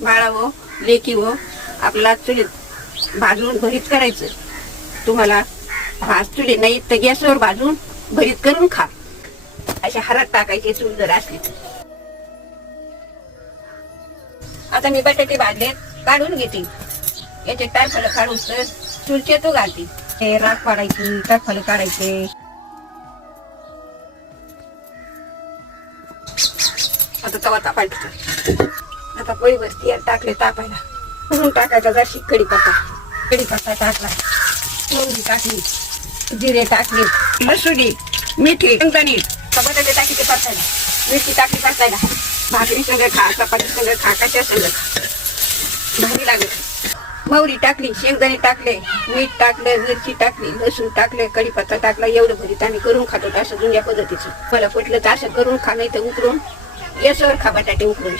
बाळावं लेकीवं आपला चुलीत भाजून भरीत करायचं. तुम्हाला भाज चुली नाही तर गॅसवर भाजून भरीत करून खा. अशा हरात टाकायचे चूल जर असली. आता मी बटाटे भाजले काढून घेते. याचे टारफळ काढून तर चुलचे तो घालते. हे राख पाडायची, टारफळ काढायचे. आता तवा तापायचा. आता पोळी बसती टाकले तापायला. म्हणून टाकायचा जराशी कढीपत्ता टाकला, मोहरी टाकली, जिरे टाकले, मसुरी, मिठी, शेंगदाणे, बटाटे टाकीचे परतायला, मिरची टाकली परतायला. भाकरी सगळं खा, चपाती सगळं खा, कशा सगळं खा, भारी लागत. मोहरी टाकली, शेंगदाणे टाकले, मीठ टाकलं, मिरची टाकली, लसूण टाकले, कढीपत्ता टाकला. एवढं भरीत आम्ही करून खातो असं जुन्या पद्धतीचं. मला पटलं तर असं करून खा, नाही तर उकरून गॅसवर खा बटाटे उकरून.